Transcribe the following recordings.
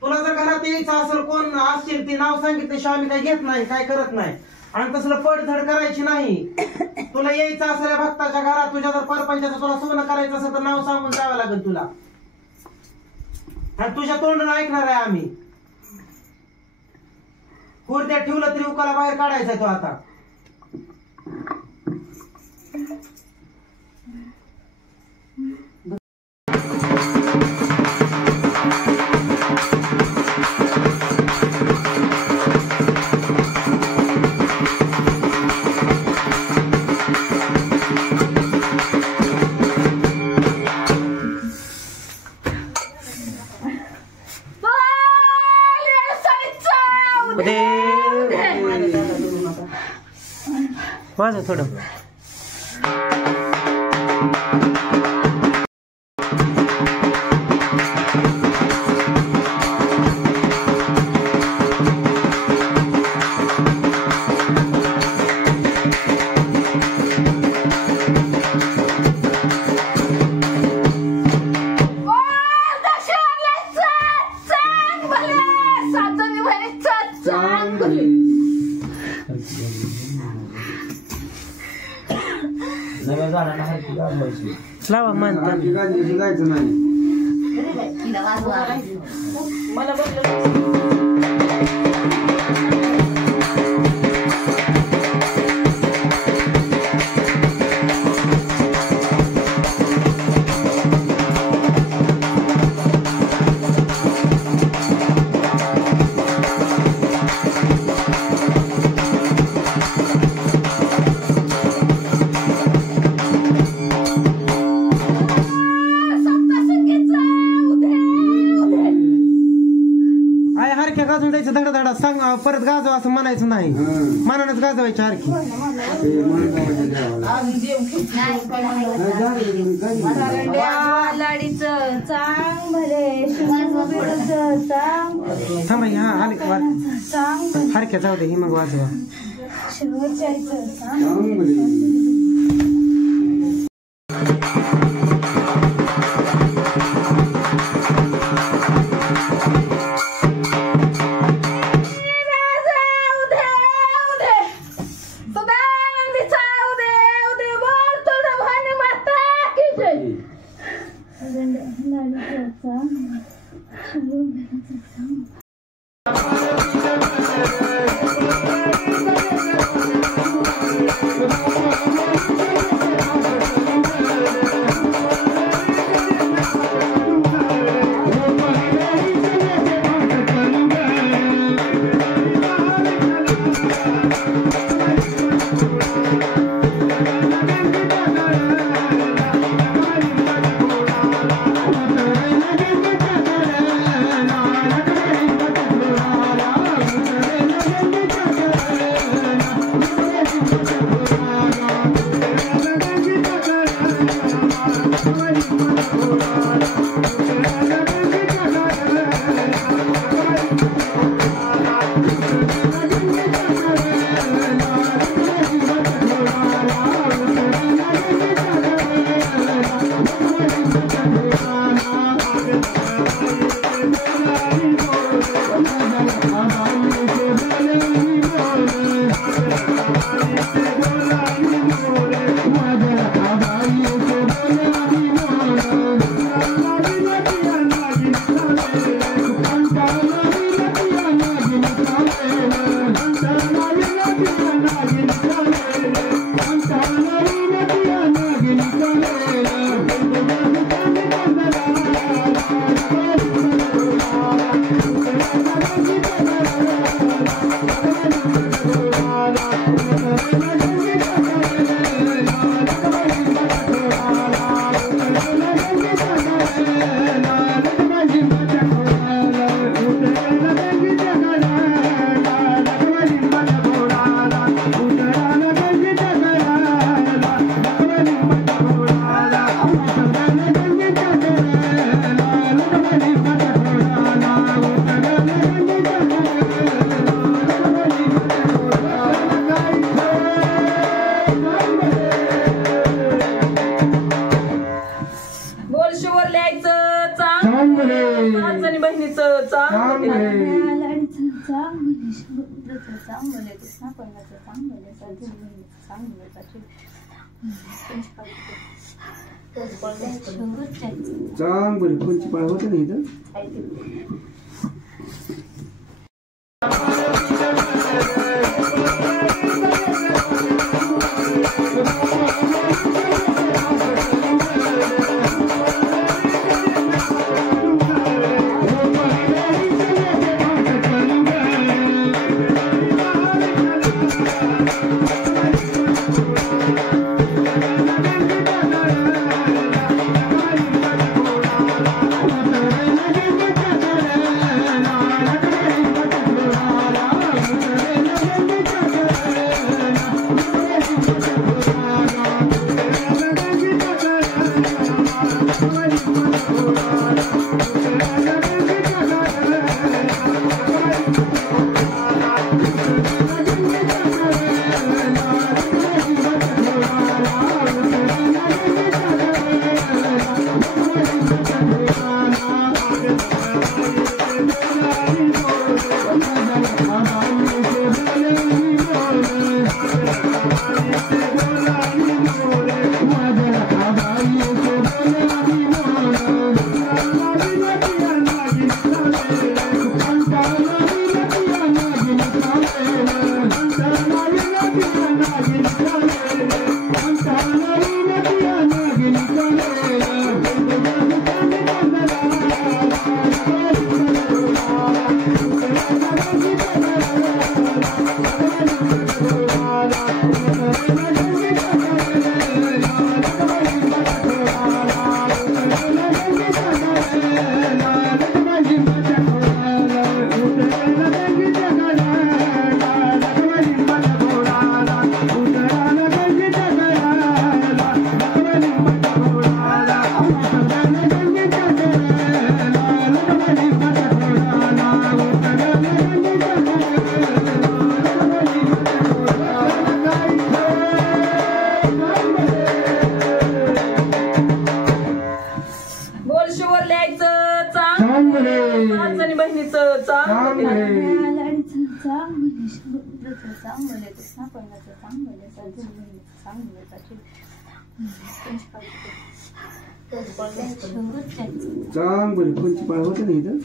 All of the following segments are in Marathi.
तुला जर घरात यायचं असेल कोण असतील ते नाव सांगितल्याशिवाय आम्ही काही घेत नाही काय करत नाही आणि तसलं पडधड करायची नाही। तुला यायचं असेल या भक्ताच्या घरात तुझ्या जर परपंचाचं तुला सोनं करायचं असेल तर नाव सांगून जावं लागेल तुला आणि तुझ्या तोंडानं ऐकणार आहे आम्ही। खुर्द्यात ठेवलं तरी उकाला बाहेर काढायचा तो आता। वाजव थोडं लावा म्हणतात जायचं नाही मला गाजून जायचं धडा धडा सांग परत गाजव असं म्हणायचं नाही मनानच गाजवायची हरकी थांबा हा आले हरक्या जाऊ दे ही मग वाजवा I'm चांग बरे कोणची पाळ होत नाही इथं चांग बरे कोणची पाळ होत नाही इथं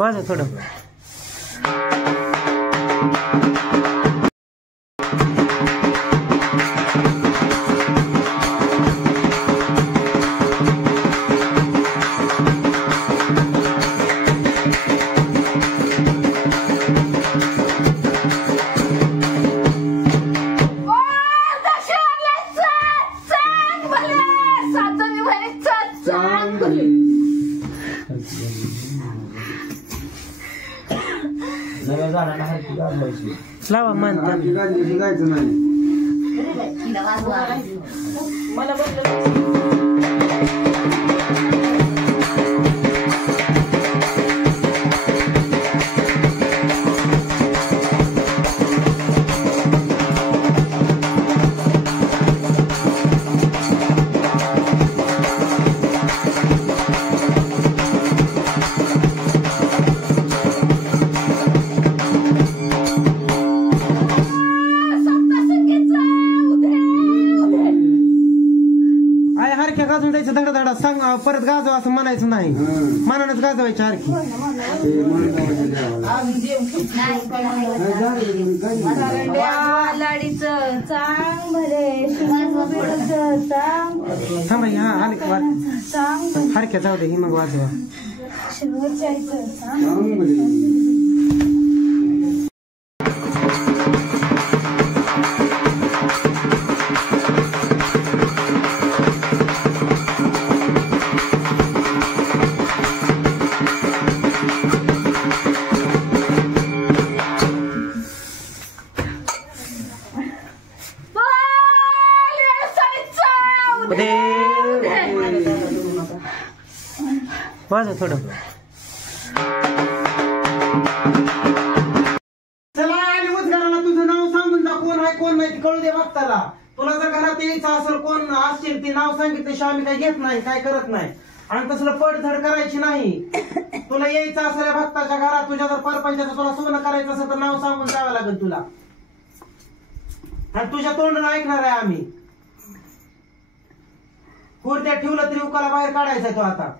माझं थोडं लावा म्हणतात जायचं नाही मला मनानच गाजव असं म्हणायचं नाही. हं. मनानच गाजवायची आरखी. ते मन गावाच्या देवाला. देवा लाडीचं चांग भले शिवबीडचं चांग थांबा की, हा हलक चांग हरक्या जाऊ दे ही मग वाजवा. शिवचायचं चांग चांग भले. वाजव थोडं. चला आणि उद्गाराला तुझं नाव सांगून जा, कोण आहे कोण नाही ते कळू दे भक्ताला. तुला जर घरात यायचं असेल कोण असतील ते नाव सांगितल्याशिवाय आम्ही काय घेत नाही, काय करत नाही. आणि तसलं पडझड करायची नाही. तुला यायचं असेल या भक्ताच्या घरात, तुझ्या जर परपंचाचं तुला सोनं करायचं असेल तर नाव सांगून जावं लागेल तुला. आणि तुझ्या तोंडाला ऐकणार आहे आम्ही. खुर्त्या ठेवलं तरी उकाला बाहेर काढायचा तो आता.